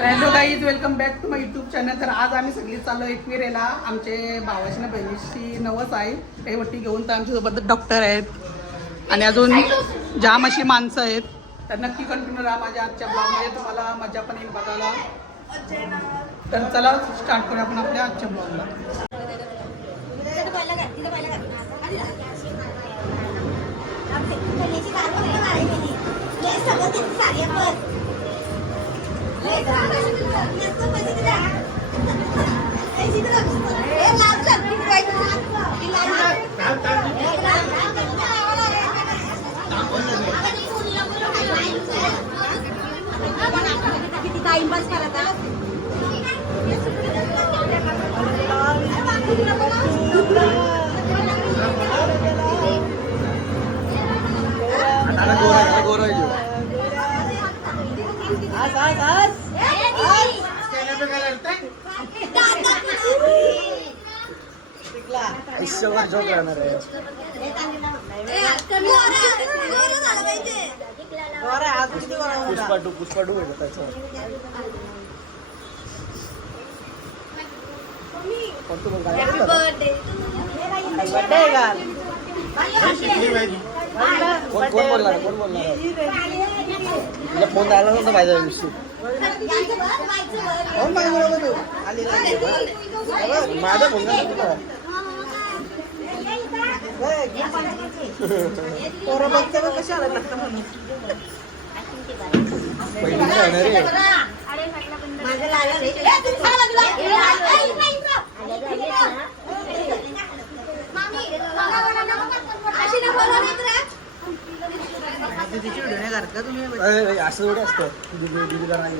Hello guys, welcome back to my YouTube channel. तर आज आम्ही सगळी चाललो एकविरेला. आमचे भावाची ना बहिणीची नवस आहे. काही वटी घेऊन तर आमच्यासोबत डॉक्टर आहेत आणि अजून जाम अशी माणसं आहेत. तर नक्की कंटिन्यू राहा माझ्या आजच्या ब्लॉगमध्ये. तुम्हाला मजा पण येईल बघायला. तर चला स्टार्ट करूया आपण आपल्या आजच्या ब्लॉगला. टाइमपास करता पुष्पा टू आहे त्याचं. कोण बोलणार फोन द्यायला नव्हतं पाहिजे माझा फोन पोरं बघते बघ कशा आला लागतं म्हणून. असं एवढं असतं दिदीला नाही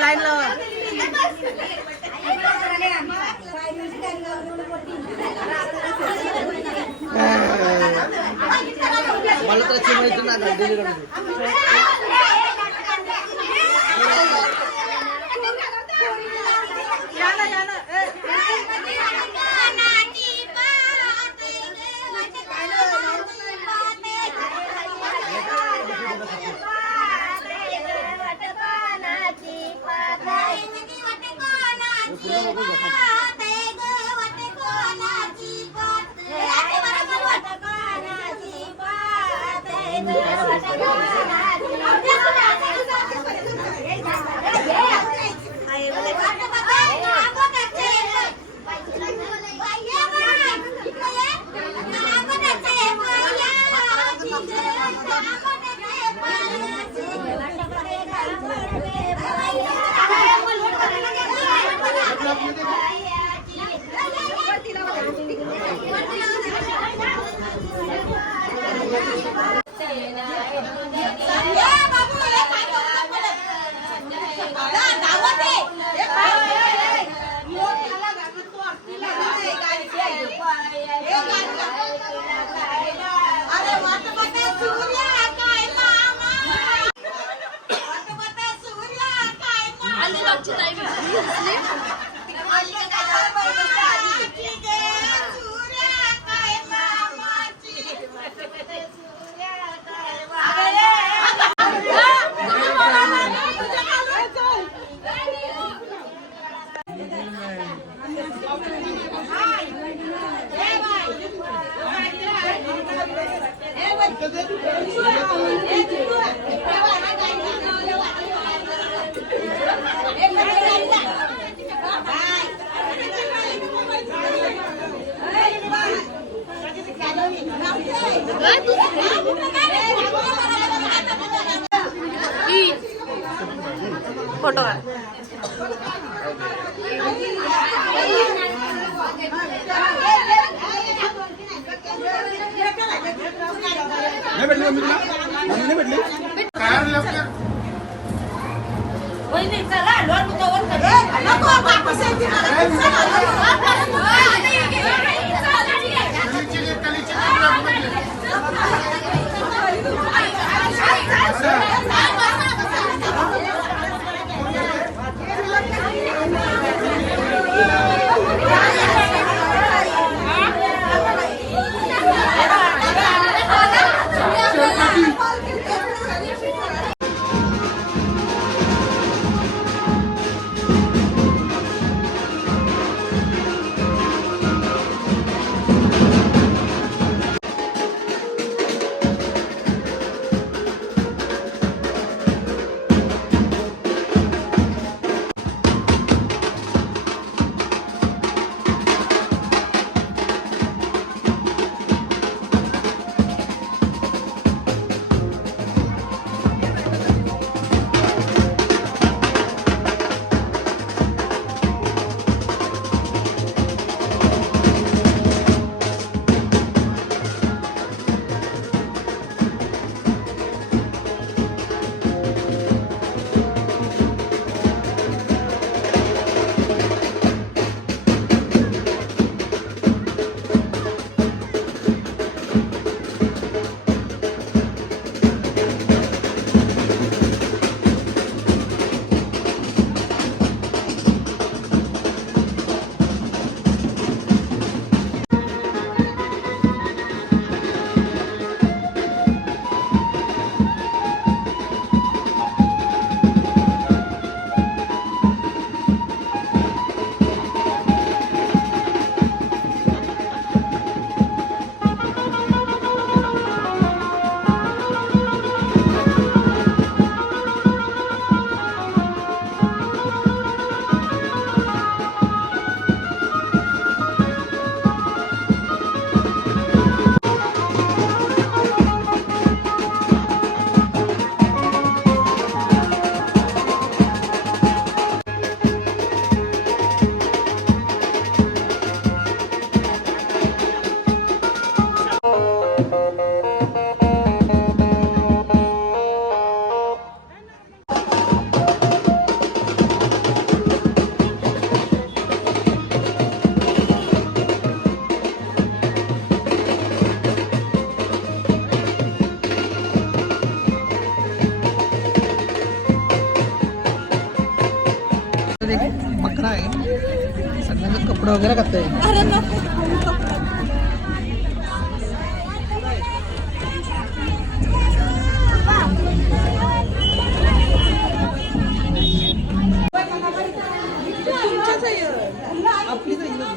लाईन लावा. मला त्याची माहिती नाही. फोटो भेटली मम्मी भेटली कपडे वगैरे करताय. अरे नको. आपली बच्चों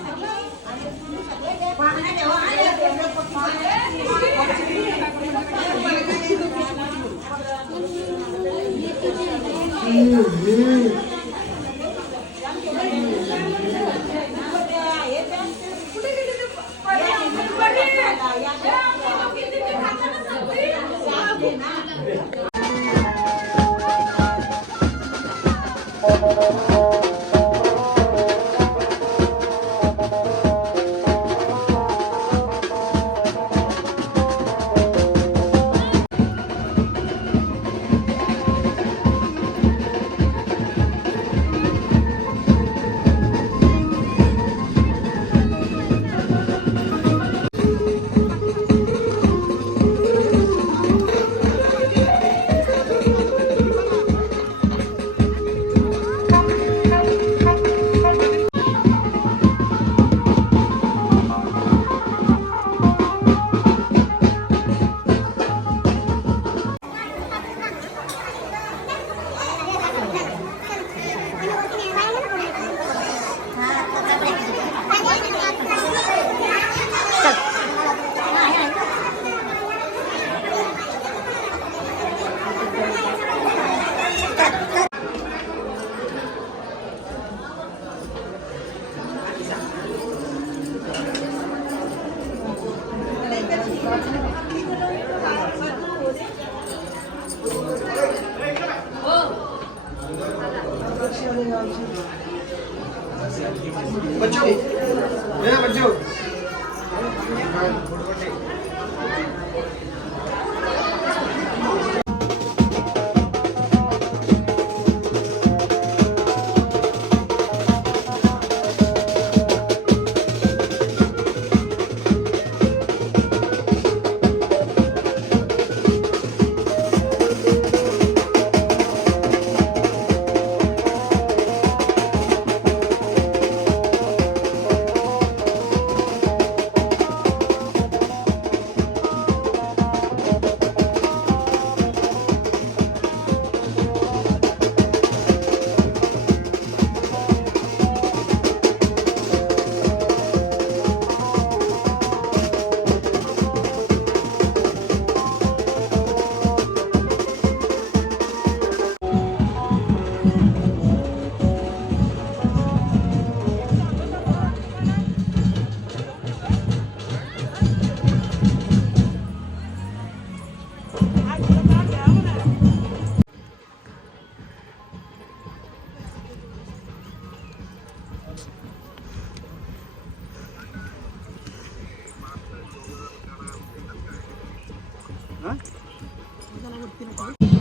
बच्चों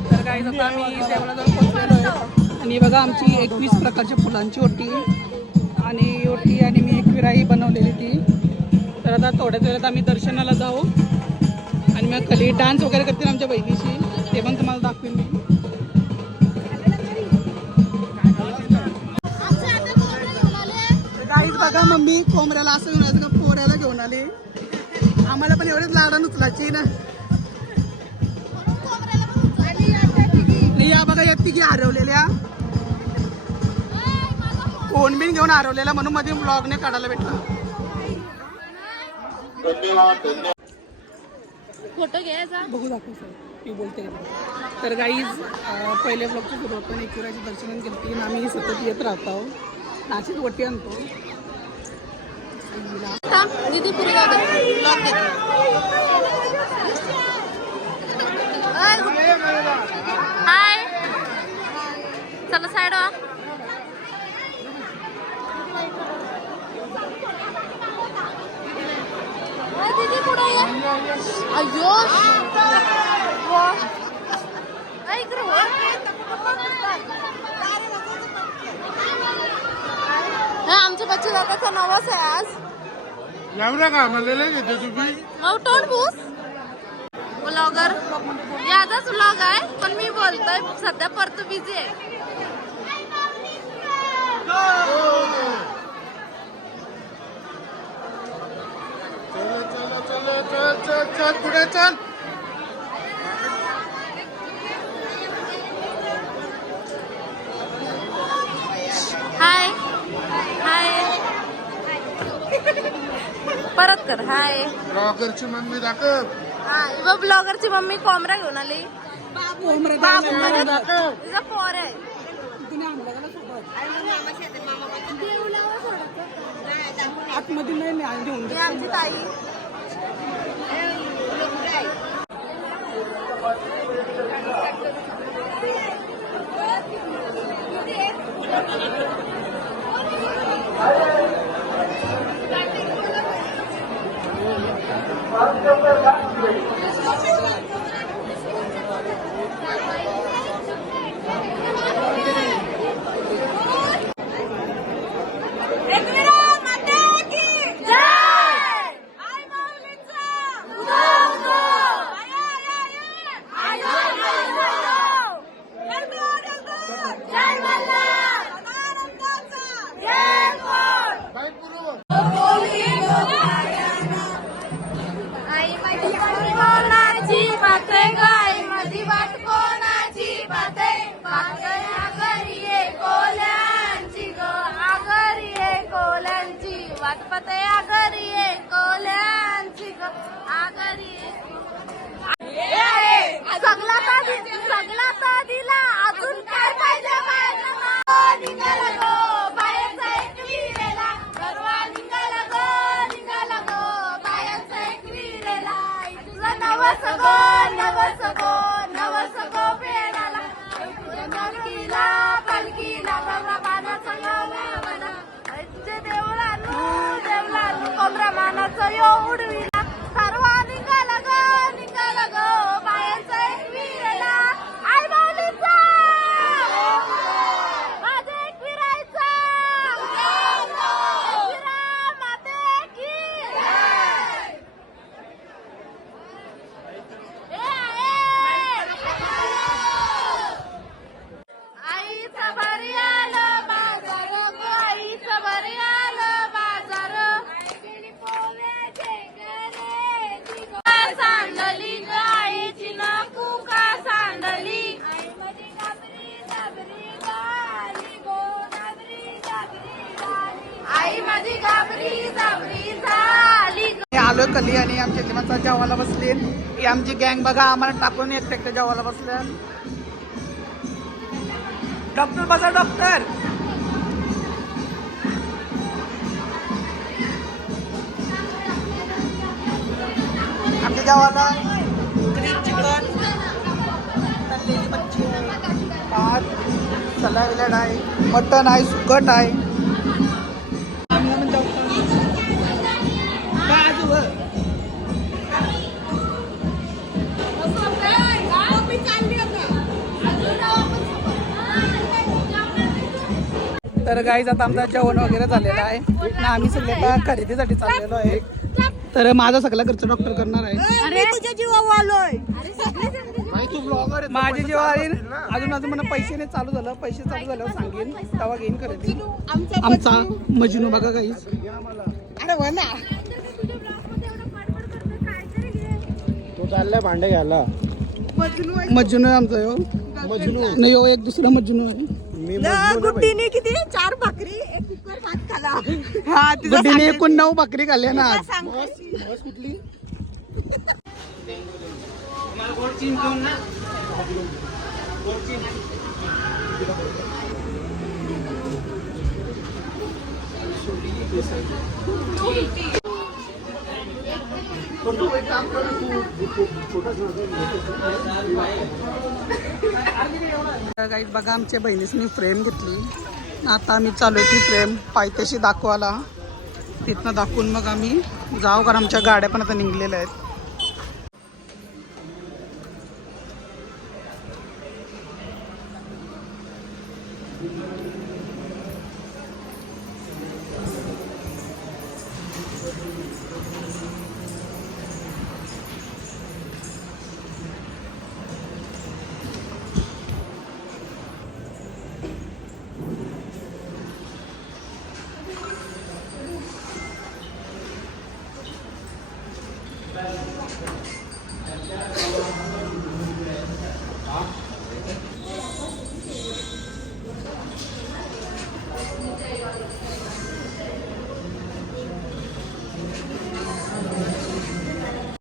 तर काही आता आम्ही देवळाजवळ पोहोचलेलो आहे आणि बघा आमची 21 प्रकारच्या फुलांची ओटी आणि मी एक विराई बनवलेली ती. तर आता थोड्याच वेळात आम्ही दर्शनाला जाऊ आणि मग खाली डान्स वगैरे करतील आमच्या बहिणीशी, ते पण तुम्हाला दाखवेन मी. गाईच बघा मम्मी कोंबऱ्याला असं घेऊन का पोऱ्याला घेऊन आले. आम्हाला पण एवढेच लाडा उचलायची ना. या बघा या तिघी हरवलेल्या, फोन बिन घेऊन हरवलेला म्हणून मध्ये ब्लॉगने काढायला भेटला. फोटो घ्यायचा बघू दाखवू सर ती बोलते. तर गाईज पहिले ब्लॉगची सुरुवात पण एकविराची दर्शन केली आणि आम्ही सतत येत राहतो. नाशिक वटी आणतो. दीदी पुढे हाय चला साईड दीदी पुढे अय्यो ऐक आमच्या बच्चे दादाचा नवस आहे आज. एवढा का म्हणलेलं घेतो तुम्ही मग टोन बूस ब्लॉगर याचाच व्लॉग आहे पण मी बोलतोय सध्या परत बिझी आहे. चल चल चल पुढे चल. हाय हाय परत कर हाय. ब्लॉगरची मम्मी दाखव. हाय ब्लॉगरची मम्मी कोंबड्या घेऊन आली. बाबू तिचा पोर आहे. आतमध्ये नाही घेऊन ही आमची ताई. सगळा दिला अजून काय पाहिजे निघाला गो बायांचा एक विरेला गरवा निघाला गो बायांचा एक विरेला तुझं नवस गो पेराला पालखीला गवरा पानाचा गवरा तुझे देवळानू कोमरा मानाचं यो उडविला सर्व निघाला गो बायांचा एक विरेला आई माऊलीचा माझा एक विरायचा विरा माते की आईचा बरी आलं बाजार गो आईचा बरी आलं बाजार सांडली ग आईची नको का सांडली आई मध्ये आई माझी गाबरी झाली. आलोय कली आणि आमच्या जीवाचा जेवायला बसले. ही आमची गँग बघा आम्हाला टाकून एकट्या जेवायला बसल्या. डॉक्टर बसा डॉक्टर. आमच्या जेवायला ग्रीन चिकन, तळलेली मच्छी आहे, भात, सलाड आहे, मटन आहे, सुकट आहे. तर गाईज आता आमचं जेवण वगैरे झालेलं आहे ना. आम्ही सगळे आता खरेदीसाठी चाललेलो आहे. तर माझा सगळा खर्च डॉक्टर करणार आहे. अरे तुझ्या जीवावर आलोय. माझे जेव्हा आले अजून मला पैसे नाही चालू झालं. पैसे चालू झाल्यावर सांगेन तेव्हा घेईन खरेदी. आमचा मजनू बघा गाईज. तो चाललाय भांडे घ्यायला. मजनू आहे आमचा यो. नाही यो एक दुसरा मजनू आहे. गुड्डीने किती 4 भाकरी 1 कुकर भात खाला. हा तिने एकूण 9 भाकरी खाल्ल्या ना. कुठली गाईज बघा आमच्या बहिणीसनी फ्रेम घेतली. आता आम्ही चालू आहे ती फ्रेम पायथ्याशी दाखवायला. तिथनं दाखवून मग आम्ही जाऊ कारण आमच्या गाड्या पण आता निघलेल्या आहेत.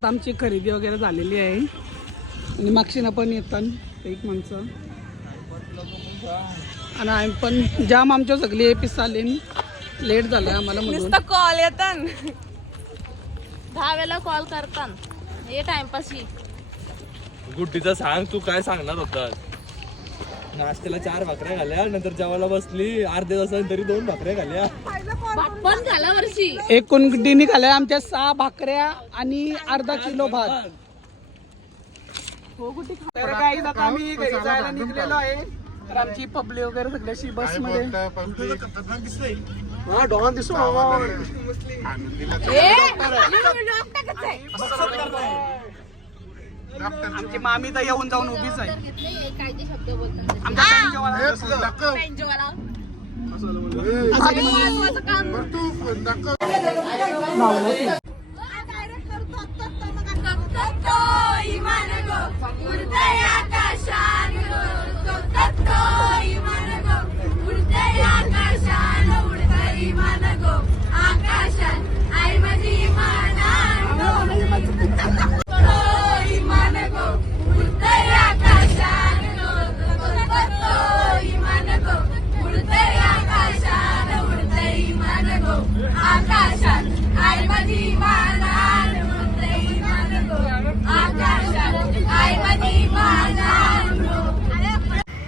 आमची खरेदी वगैरे झालेली आहे आणि मागशीनं पण येतात एक माणसं आणि आम्ही पण जाम आमच्या सगळी एपिस आले लेट झालं आम्हाला म्हणून कॉल येतात 10 वेळा कॉल करतात हे टाइमपासी. गुड्डीचा सांग तू काय सांगणार होता. नाश्त्याला 4 भाकऱ्या खाल्ल्या नंतर जेवायला बसली अर्ध्या तासाने तरी 2 भाकऱ्या खाल्ल्या. पण झाला वर्षी एकूण गुड्डीने खाल्ल्या आमच्या 6 भाकऱ्या आणि अर्धा किलो भात. तर काही आता आम्ही घरी जायला निघलेलो आहे. तर आमची पब्लिक वगैरे सगळ्याशी बस मध्ये डॉन दिसतो आमची मामी तर येऊन जाऊन उभीच आहे. काय ते शब्द बोलतात आमचा पेंजोवाला बसला. पेंजोवाला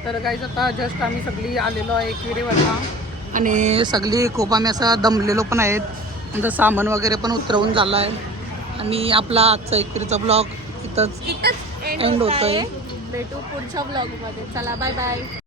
तर काही आता जस्ट आम्ही सगळी आलेलो आहे एकविरीवरला आणि सगळी खूप आम्ही असं दमलेलो पण आहेत. आमचं सामान वगैरे पण उतरवून झालं आहे आणि आपला आजचा एकविरीचा ब्लॉग इथंच इथंच एंड होतोय. भेटू पुढच्या ब्लॉग मध्ये. चला बाय बाय.